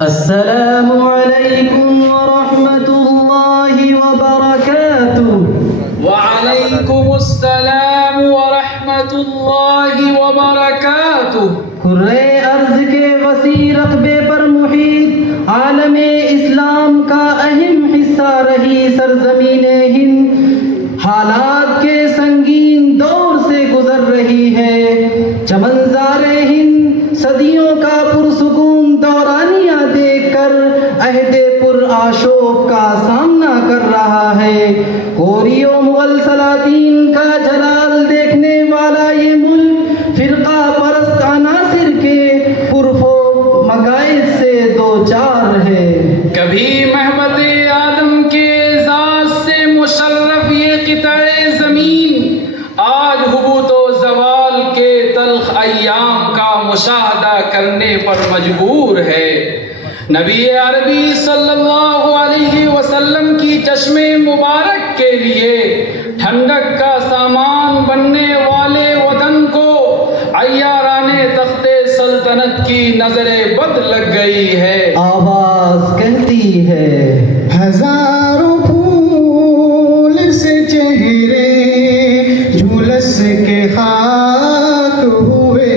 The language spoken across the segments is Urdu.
السلام علیکم ورحمۃ اللہ وبرکاتہ۔ وعلیکم السلام ورحمۃ اللہ وبرکاتہ۔ کرۂ ارض کے وسیع رقبے پر محیط عالم اسلام کا اہم حصہ رہی سرزمین ہند حالات کے سنگین دور سے گزر رہی ہے۔ چمنزار ہند صدیوں کا پرسکون دورانیہ دیکھ کر عہد پر آشوب کا سامنا کر رہا ہے۔ کوری و مغل سلاطین کا جلال دیکھنے والا یہ ملک فرقہ پرست عناصر کے پرفو مقاصد سے دوچار ہے۔ کبھی محبت آدم کے اعزاز سے مشرف یہ قطعہ زمین آج حبوط و زوال کے تلخ ایام کا مشاہدہ کرنے پر مجبور ہے۔ نبی عربی صلی اللہ علیہ وسلم کی چشم مبارک کے لیے ٹھنڈک کا سامان بننے والے وطن کو عیاران تخت سلطنت کی نظر بد لگ گئی ہے۔ آواز کہتی ہے، ہزاروں پھول سے چہرے جھلس کے خاک ہوئے،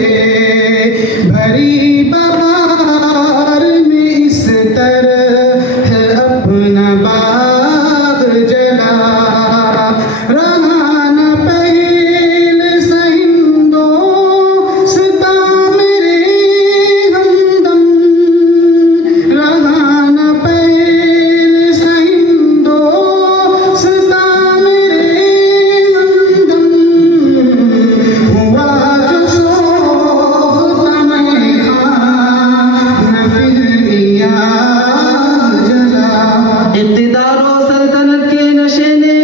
بھری بہار میں اس طرح اپنا باغ جلا، رہا نہ پہل سہندو ستا میرے ہمدم، رہا نہ پہل سہندو ستا میرے ہمدم، ہوا جو سوخت میں خان پھر لیا جلا۔ اقتدار و سلطنت کے نشے نے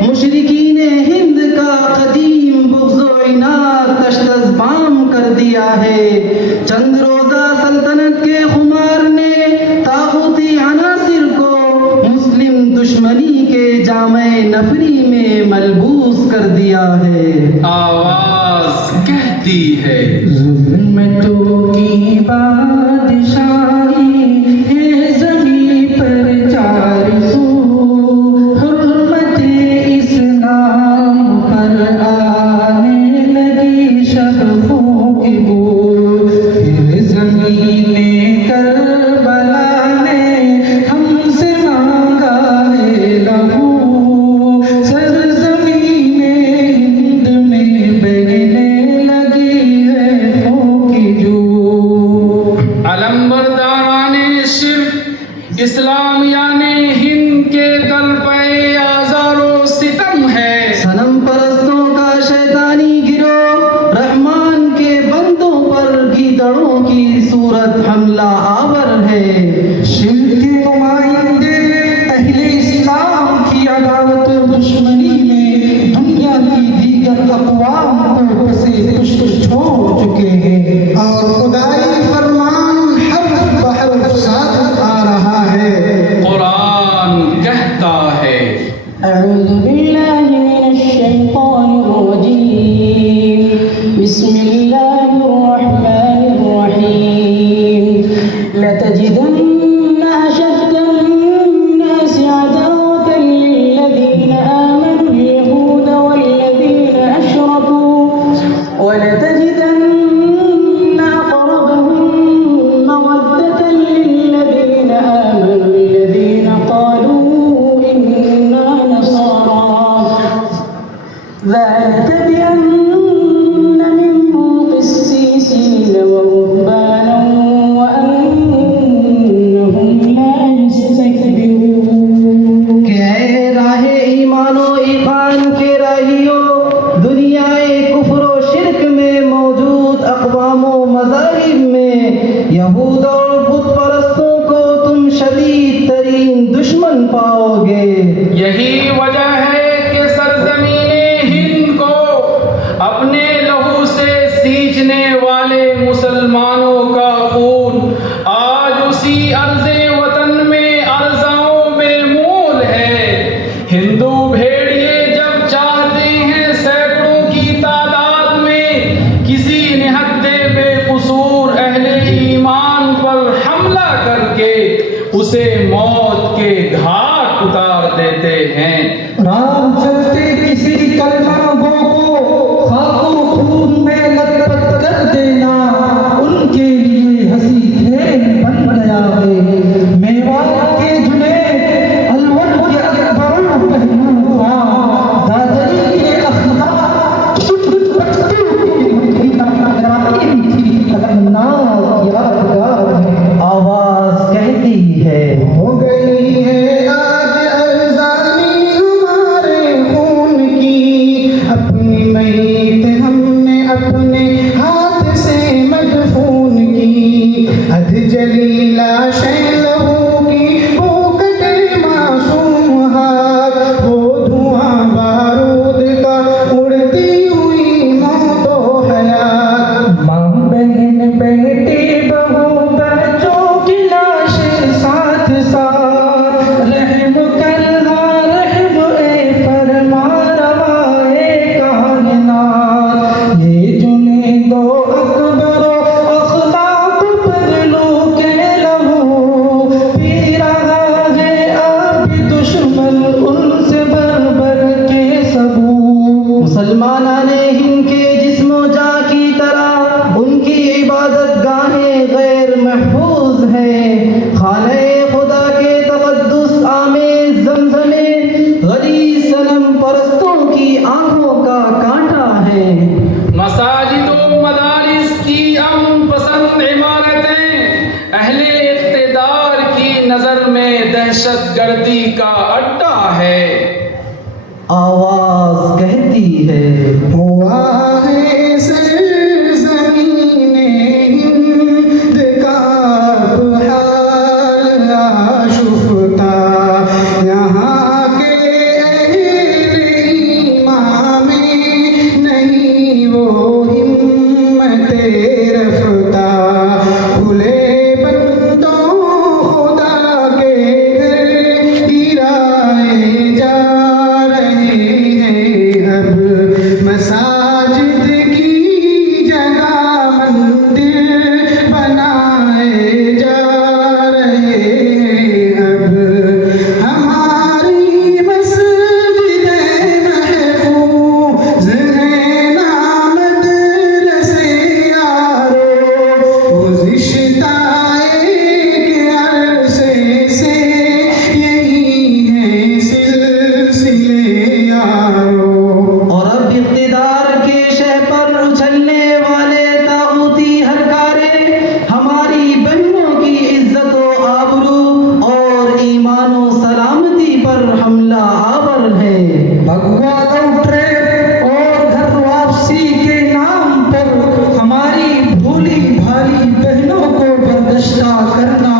مشرکین ہند کا قدیم بغض و عناد تشت بام کر دیا ہے۔ چند روزہ سلطنت کے خمار نے طاغوتی عناصر کو مسلم دشمنی کے جامع نفری میں ملبوس کر دیا ہے۔ آواز کہتی ہے، ظلمتوں کی بادشاہی ہے زمیں پر چار سو، حرمت اسلام پر آنے لگی شبوں کی بو، پھر زمین کربلا نے ہم سے مانگا ہے لہو، سرزمین ہند میں بہنے لگی ہے خون کی جو۔ علمبرداران شرک اسلام یعنی ہند کے در پہ آزار و ستم ہے۔ صنم پرستوں کا شیطانی گروہ رحمان کے بندوں پر گیدڑوں کی صورت حملہ آور ہے۔ شرک کے نمائندے اہل اسلام کی عداوت و دشمنی میں دنیا کی دیگر اقوام کو پسے پشت چھوڑ چکے ہیں، اور خدائی فرمان حرف بحرف ساتھ آ رہا ہے۔ قرآن کہتا ہے، أعوذ بالله من الشيطان الرجيم، بسم الله الرحمن الرحيم، لتجدن أشد الناس عداوة للذين آمنوا اليهود والذين أشركوا، ولتجدن أقربهم مودة للذين آمنوا الذين قالوا إنا نصارى، ذلك بأن منهم قسيسين ورهبانا وأنهم لا يستكبرون۔ کہ اے راہ ایمان و ایقان کے راہیوں، دنیائے کفر و شرک میں موجود اقوام و مذاہب میں یہود اور بت پرستوں کو تم شدید ترین دشمن پاؤ گے۔ یہی وجہ ہے کہ سرزمین ہند کو اپنے لہو سے سینچنے والے مسلمانوں کا خون آج اسی عرض وطن میں ارزاؤں بے مول ہے۔ ہندو بھیڑیے جب چاہتے ہیں سینکڑوں کی تعداد میں کسی نہتے بے قصور اہل ایمان پر حملہ کر کے اسے موت کے گھاٹ اتار دیتے ہیں۔ راہ چلتے کسی کلمہ گو کو خاک و خون میں لت پت کر دینا ان کے لیے ہنسی کھیل بن گیا ہے۔ میوات کے جنید، الور کے اکبر پہلوان، دادری کے اخلاق، بچوں کی جرائم کی خطرناک یادگار ہے۔ آواز کہتی ہے ہو گئی ہے آج ارزانی ہمارے خون کی، اپنی میت ہم نے اپنے ہاتھ سے مدفون کی، ادھ جلی لاشیں لہو کی، وہ کٹے معصوم ہاتھ، وہ دھواں بارود کا اڑتی ہوئی موت و حیات، ماں بہن بیٹے بہو بچوں کی لاشیں ساتھ ساتھ، رحم کرنا رحم اے فرما روائے کائنات، یہ جنید و اکبر و اخلاق پر لو کے لہو پی رہا ہے اب بھی دشمن ان سے بربر کے ثبوت۔ مسلمانان ہند کے جسم و جاں کی طرح ان کی عبادت گاہیں غیر محفوظ ہیں۔ خانہ خدا کے تقدس آمیز زمزم میں غلیظ صنم پرستوں کی آنکھوں کا کانٹا ہے۔ مساجد و مدارس کی امن پسند عمارتیں اہل اقتدار کی نظر میں دہشت گردی کا اڈا ہے۔ آواز کہتی ہے ہوا ہے سرزمین ہند کا حال آشفتہ، یہاں کے اہل ایمان میں نہیں وہ ہمت رفتہ، کھلے بندوں خدا کے گھر گرائے جا رہے ہیں اب، مساجد کی جگہ مندر بنائے جا رہے ہیں اب، ہماری مسجد محفوظ ہے نام مدرسے یارو، گزشتہ ایک عرصے سے یہی ہے سلسلے یارو۔ اور اب اقتدار کے شہ پر اچھلنے والے طاغوتی ہرکارے ہماری بہنوں کی عزت و آبرو اور ایمان و سلامتی پر حملہ آور ہے۔ بھگوا لوٹرے اور گھر واپسی کے نام پر ہماری بھولی بھالی بہنوں کو برداشتہ کرنا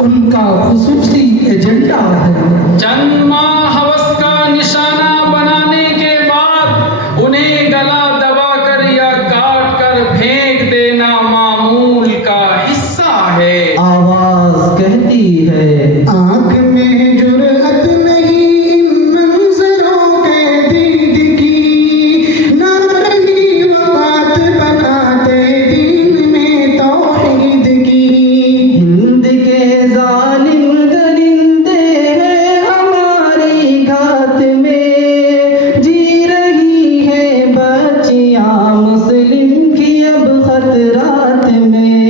ان کا خصوصی ایجنڈا ہے۔ چند ماہ ہوس کا نشانہ بنانے کے بعد انہیں گلا دبا کر یا کاٹ کر پھینک دینا معمول کا حصہ ہے۔ آواز کہتی ہے آنکھ میں جرأت نہیں ان منظروں کے دید کی، نہ رہی وقت بناتے دین میں توحید کی، ہند کے ظالم درندے ہیں ہماری گھات میں، جی رہی ہیں بچیاں مسلم کی اب خطرات میں،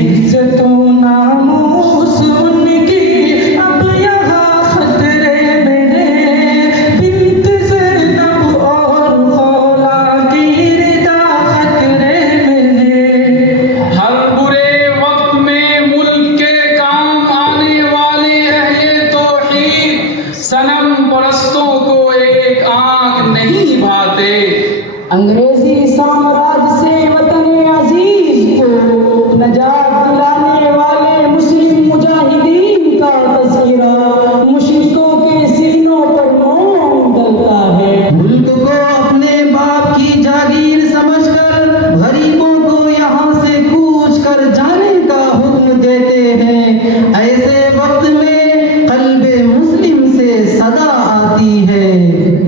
عزت و ناموس ان کی اب یہاں خطرے میں ہے، بنت زینب اور خولا کی ردا خطرے میں ہے۔ ہر برے وقت میں ملک کے کام آنے والے اہل توحید صنم پرستوں کو ایک آنکھ نہیں بھاتے۔ انگریزی سامراج سے وطن عزیز کو نجات دلانے والے مسلم مجاہدین کا تذکرہ مشرکوں کے سینوں پر موم ڈلتا ہے۔ ملک کو اپنے باپ کی جاگیر سمجھ کر غریبوں کو یہاں سے کوچ کر جانے کا حکم دیتے ہیں۔ ایسے وقت میں قلب مسلم سے صدا آتی ہے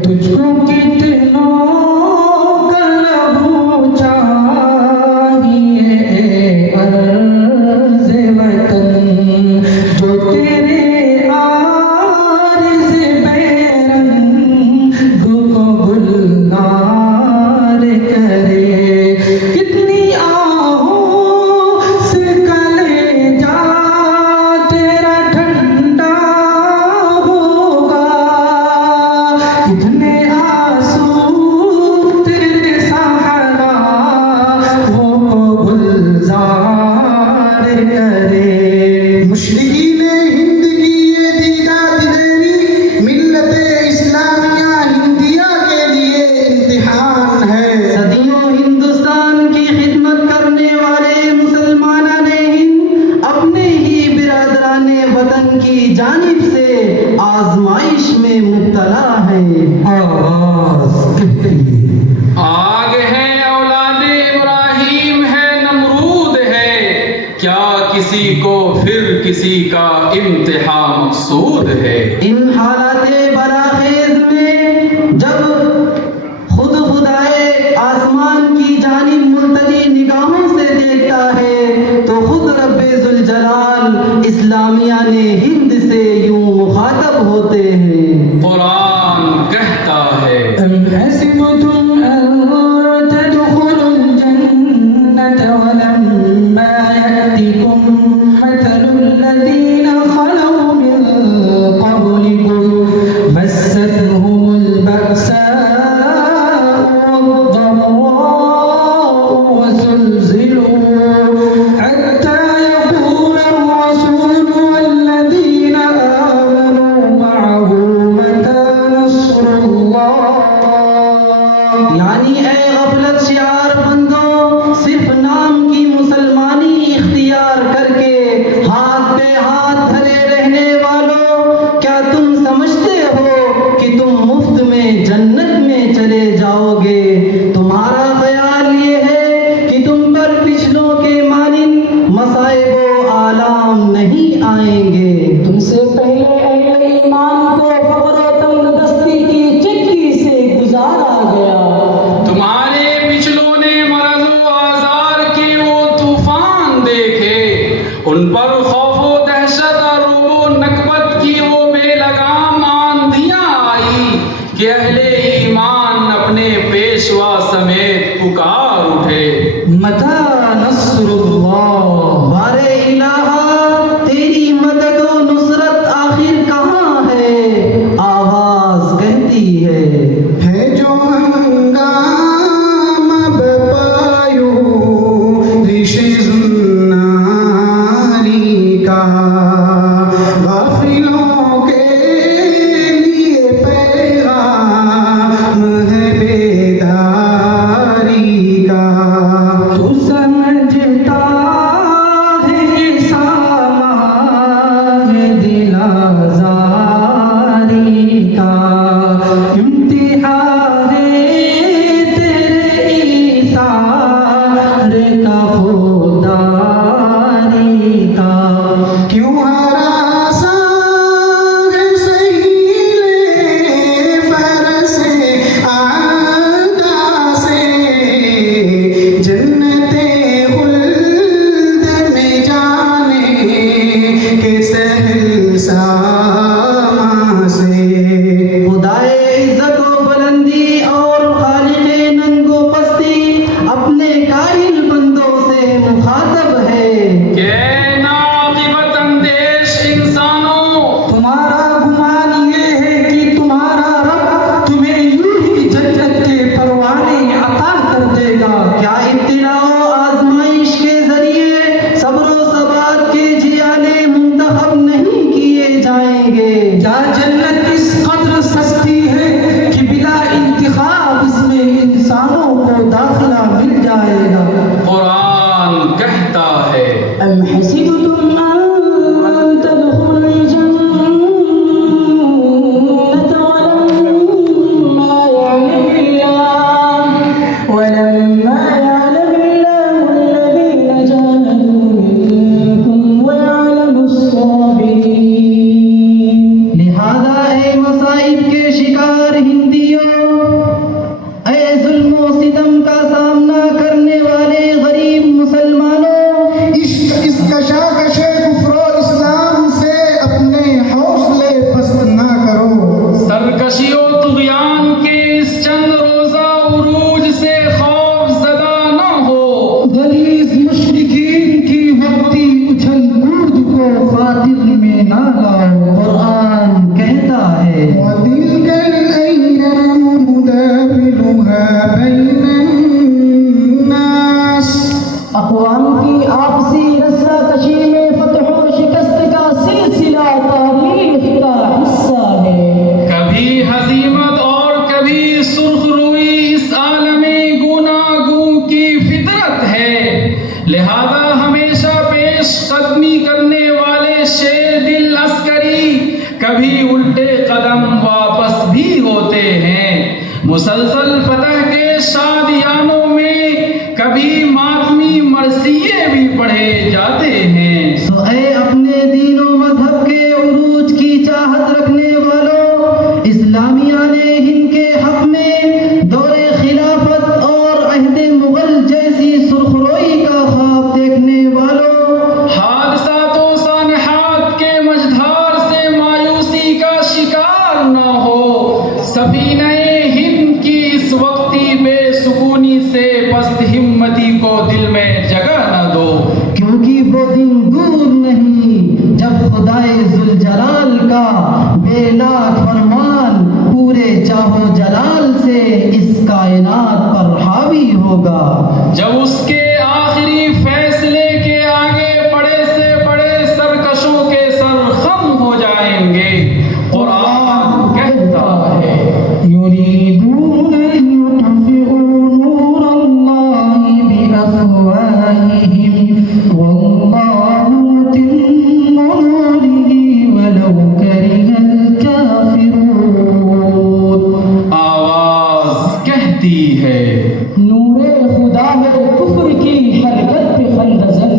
تجھ کو کتنوں کا لبو چاہیے عرض وطن، جو تیرے وطن کی جانب سے آزمائش میں مبتلا ہیں۔ آواز کہتی ہے، آگ ہے اولاد ابراہیم ہے نمرود ہے، کیا کسی کو پھر کسی کا امتحان مقصود ہے؟ ان حالات بلاخیز میں جب خود خدائے آسمان کی جانب ملتجی نگاہوں سے دیکھتا ہے تو خود رب ذوالجلال اسلامیہ نے ہند سے یوں مخاطب ہوتے ہیں۔ قرآن کہتا ہے أم حسبتم أن تدخلوا الجنة ولما يأتكم مثل الذين خلوا من قبلكم مستهم البأساء والضراء وزلزلوا حتى يقول الرسول والذين آمنوا معه متى نصر الله۔ یعنی اے غفلت شعار بندوں، صرف نام کی مسلمانی اختیار کر کے ہاتھ پہ ہاتھ دھرے رہنے والوں، کیا تم سمجھتے ہو کہ تم مفت میں جنت میں چلے جاؤ گے؟ تمہارا خیال یہ ہے کہ تم پر پچھلوں کے مانند مصائب و آلام نہیں آئیں گے۔ تم سے پہلے اہل ایمان کو فقر و تنگ دستی کی چکی سے گزارا گیا۔ تمہارے پچھلوں نے مرض و آزار کے وہ طوفان دیکھے، ان پر خوف و دہشت اور رعب و نکبت کی وہ بے لگام آندھیاں آئی کہ اہل ایمان اپنے پیشوا سمیت پکار اٹھے، متى نصر الله؟ بارے الہ تیری مدد و نصرت آخر کہاں ہے؟ آواز کہتی ہے جو ہنگامہ بپایو ریش زناری کا، غافلوں کے لیے پیغام ہے بیداری کا۔ تو سمجھتا ہے سامان دل آزاری کا، امتحان تیرے ایثار کا خودداری کا۔ کیوں ہراساں ہے سہیلے فرس آدھا سے، جنت خلد میں جانے کے سہل ساما سے۔ خدائے عزت و بلندی اور خالق ننگ و پستی اپنے کائل بندوں سے مخاطب ہے کہ اے ناقبت اندیش انسانوں، تمہارا گمان یہ ہے کہ تمہارا رب تمہیں یوں ہی جنت کے پروانے عطا کر دے گا؟ کیا ابتلا و آزمائش کے ذریعے صبر و ثبات کے جیانے منتخب نہیں کیے جائیں گے؟ کیا جنت اس قدر سستی ہے کہ بلا انتخاب اس میں انسانوں کو داخلہ مل جائے گا؟ قرآن کہتا ہے ام حسبتم ان تدخلوا الجنة ولما يعلم الله الذين جاهدوا منكم ويعلم الصابرين۔ لہذا اے مصائب کے شکار ہندیوں، اے ظلم و ستم کا سامنا کرنے والے غریب مسلمانوں، اس کشاکش کفر و اسلام سے اپنے حوصلے پست نہ کرو۔ سرکشی و طغیان کے اس چند روزہ عروج سے خوف زدہ نہ ہو، غلیظ مشرکین کی وقتی اچھل کود کو خاطر میں نہ لاؤ۔ قرآن کہتا ہے وَتِلْكَ الْأَيَّامُ نُدَاوِلُهَا بَيْنَ النَّاسِ۔ اقوام کی آپسی رسہ کشی میں فتح و شکست کا سلسلہ تاریخ کا حصہ ہے۔ کبھی ہزیمت اور کبھی سرخ روئی اس عالم گوناگوں کی فطرت ہے، لہذا ہمیشہ پیش قدمی کرنے والے شیر دل عسکر کبھی الٹے قدم واپس بھی ہوتے ہیں، مسلسل فتح کے شادیانوں میں کبھی ماتمی مرثیے بھی پڑھے جاتے ہیں۔ سو اے اپنے دین و مذہب کے عروج کی چاہت رکھنے والوں، اسلامیان ہند کے حق میں دور خلافت اور عہد مغل جیسی سرخروئی کا خواب دیکھنے والوں، حادثات و سانحات کے مجدھار سے مایوسی کا شکار نہ ہو، سفینہ ہند کی اس وقتی بے سکونی سے پست ہمتی کو دل میں جگہ نہ دو، کیونکہ وہ دن دور نہیں جب خدائے ذوالجلال کا بے لاکھ فرمان پورے چاہو جلال سے اس کائنات پر حاوی ہوگا، جب اس کے آخری فیصلے کے آگے بڑے سے بڑے سرکشوں کے سر خم ہو جائیں گے۔ قرآن کہتا ہے يريدون أن يطفئوا نور الله بأفواههم والله متم نوره ولو كره الكافرون۔ آواز کہتی ہے نور خدا ہے کفر کی حرکت پہ خندزن،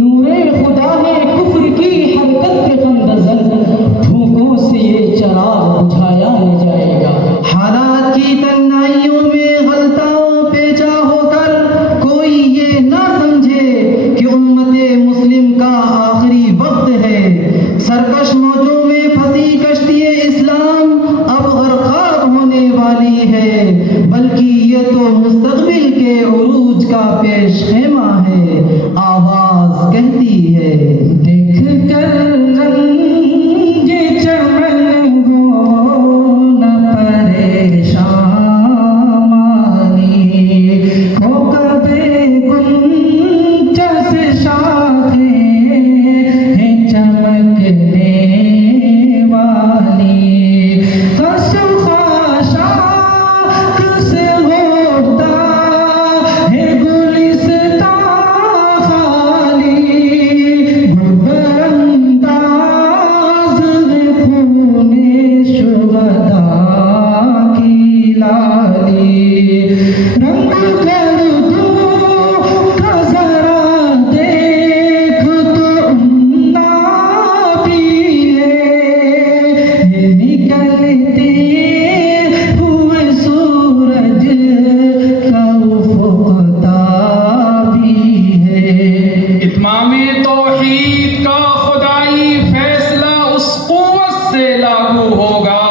نور خدا ہے کفر کی حرکت پہ خندزن، دھوکوں سے یہ چراغ بجھایا نہ جائے گا۔ حالات کی تنہائیوں میں غلطاؤں پیچا ہو کر کوئی یہ نہ سمجھے کہ امت مسلم کا آخری وقت ہے، سرکش موجوں میں پھنسی کشتی اسلام اب غرقاب ہونے والی ہے، بلکہ یہ تو مستقبل کے عروج کا پیش خیمہ ہے۔ آواز کہتی ہے دیکھ کر رنگ چمن ہو نہ پریشان مانی، کوکب گنچس شاخیں ہیں چمکنے والی، خشم خاشاک سے ہوتا ہے گلستان خالی، انداز خون شہداء کی لالی، رنگ کر دو کا ذرا دیکھ تو نابی ہے، نکلتے ہوئے سورج کا افق تابی ہے۔ اتمام توحید کا خدائی فیصلہ اس قوت سے لاگو ہوگا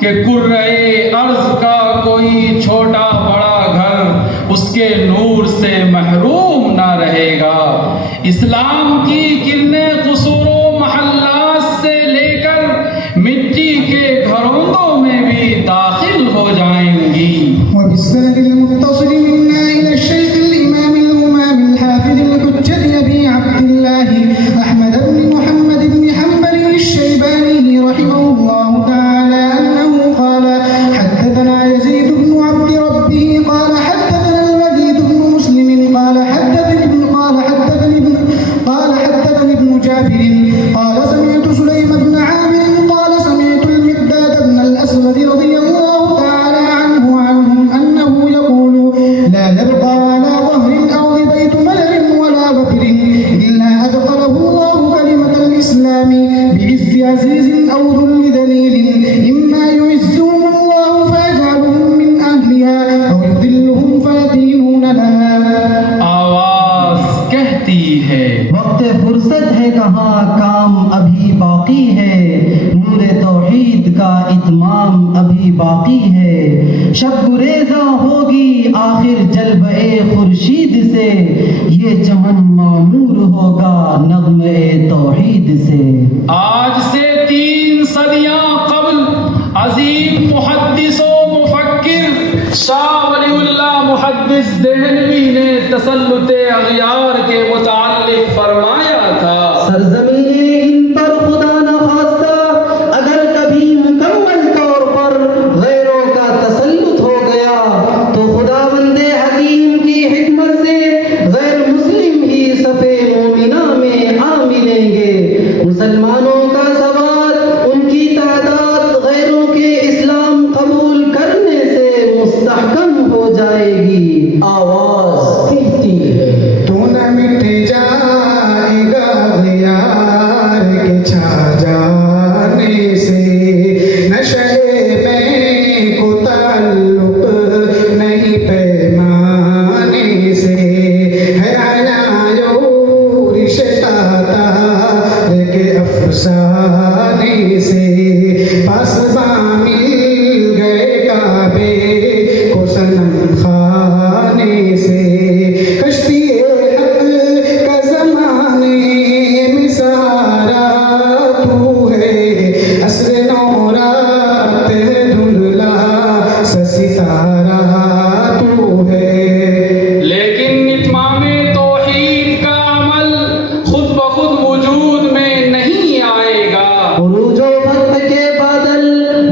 کہ کرۂ ارض کا کوئی چھوٹا بڑا گھر اس کے نور سے محروم نہ رہے گا۔ اسلام کی کرنیں قصور و محلات سے لے کر مٹی کے گھروندوں میں بھی داخل ہو جائیں گی۔ وبالسند المتصل منا إلى الشيخ الإمام الإمام الحافظ الحجة أبي عبد الله أحمد بن محمد بن حنبل الشيباني رحمه الله تعالى أنه قال حدثنا يزيد بن عبد ربه قال حدثنا الوليد بن مسلم قال حدثني ابن جابر قال سمعت سليم بن عامر قال سمعت المقداد بن الأسود رضي الله تعالى عنهم أنه يقول لا يبقى على ظهر الأرض بيت ملل ولا وبر إلا أدخله الله كلمة الإسلام بعز عزيز أو ذل ذليل، إما يعزهم الله فيجعلهم من أهلها أو يذلهم فيدينون لها۔ آواز کہتی ہے وقت فرصت ہے کہاں، کام ابھی باقی ہے، نور توحید کا اتمام ابھی باقی ہے، شب گریزاں ہوگی آخر جلوہ خورشید سے، یہ چمن معمور ہوگا نغمہ توحید سے۔ آج سے 3 صدیاں قبل عظیم محدث و مفکر شاہ ولی اللہ محدث دہلوی نے تسلط اغیار کے متعلق فرمایا تھا، سرزمین ہند پر خدا نخواستہ اگر کبھی مکمل طور پر غیروں کا تسلط ہو گیا تو خداوند حکیم کی حکمت سے غیر مسلم ہی صف مومنہ میں آ ملیں گے، مسلمانوں کا سواد چھا جانے سے نشے میں کو تعلق نہیں پیمانے سے ہے آیو رشتہ تارک افسانے سے پاس مل گئے کعبے کو صنم خانے سے کشتی حق کا زمانے میں سارا تو ہے عصر نو رات ہے دھندلا سا ستارہ تو ہے لیکن اتمام توحید کا عمل خود بخود وجود میں نہیں آئے گا. عروج و وقت کے بادل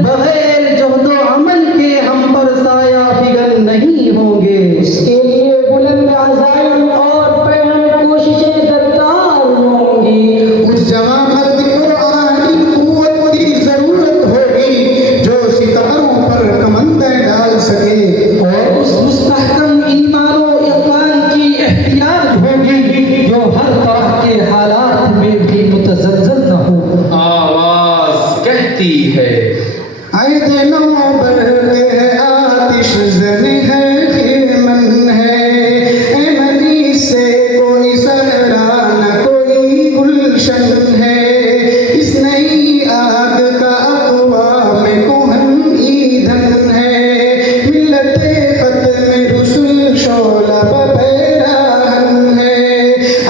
بغیر جہد و عمل کے ہم پر سایہ فگن نہیں ہوں گے. اس کے لیے بلند عزائم اور پہن کوششیں درکار ہوں گی. اس جوان مرد قرآن کی قوت کی ضرورت ہوگی جو ستاروں پر کمندیں ڈال سکے اور اس مستحکم ایمان و یقین کی احتیاج ہوگی جو ہر طرح کے حالات میں بھی متزلزل نہ ہو. آواز کہتی ہے آئے دنوں برتے ہے آتش زن ہے خیمن ہے اے منی سے کوئی صحرا نہ کوئی گلشن ہے اس نئی آگ کا اقوام کوہن ایندھن ہے ملت ختم رسل شعلہ پیراہن ہے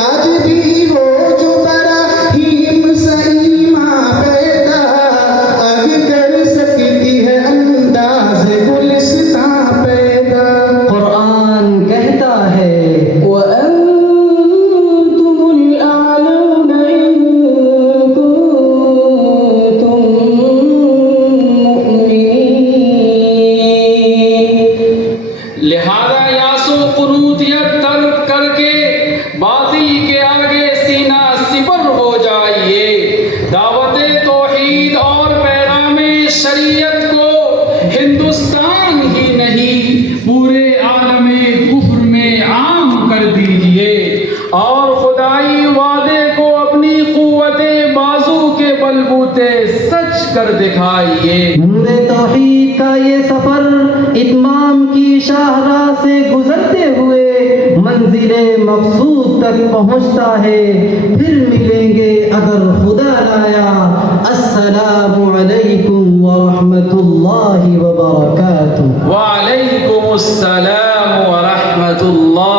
آج بھی وہ جو براہیم سیما پیدا آگ کر سکتی ہے انداز گلستان پیدا. قرآن کہتا ہے وأنتم الأعلون إن كنتم مؤمنين. لہذا یاس و قنوطیت ترک کر کے باطل کے آگے سینہ سپر ہو جائیے. دعوت توحید اور پیغام شریعت کو ہندوستان ہی نہیں پورے عالم کفر میں عام کر دیجیے اور خدائی وعدے کو اپنی قوت بازو کے بلبوتے سچ کر دکھائیے. نور توحید کا یہ سفر اتمام کی شاہراہ سے گزرتے ہوئے منزل مقصود تک پہنچتا ہے. پھر ملیں گے اگر خدا لایا. السلام علیکم ورحمۃ اللہ وبرکاتہ. وعلیکم السلام ورحمۃ اللہ